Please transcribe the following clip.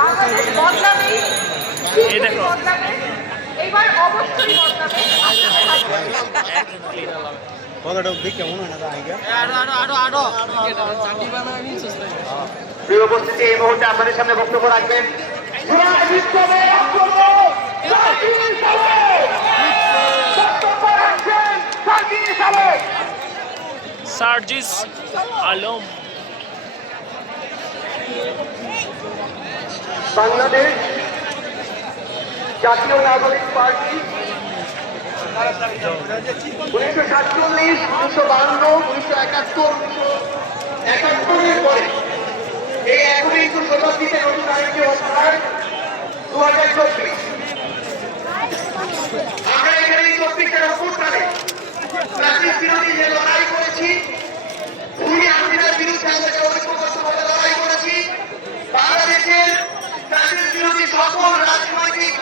বাংলাদেশ বদলাবে, বদলাবে, এইবার অবশ্যই বদলাবে। প্রিয় উপস্থিতি, এই মুহূর্তে আপনাদের সামনে বক্তব্য রাখবেন সার্জিস আলম। বাংলাদেশ জাতীয় নাগরিক পার্টি 1947, 1952, 1971, 1971 পরে এই 21 শতাব্দীতে নতুন আরেকটি অধ্যায় 2024। আমরা এখানে 24 অভ্যুত্থানে ফ্যাসিস্ট বিরোধী যে লড়াই করেছি, খুনি হাসিনার বিরুদ্ধে আমরা যে ঐক্যবদ্ধভাবে লড়াই করেছি, বাংলাদেশের ফ্যাসিস্ট বিরোধী সকল রাজনৈতিক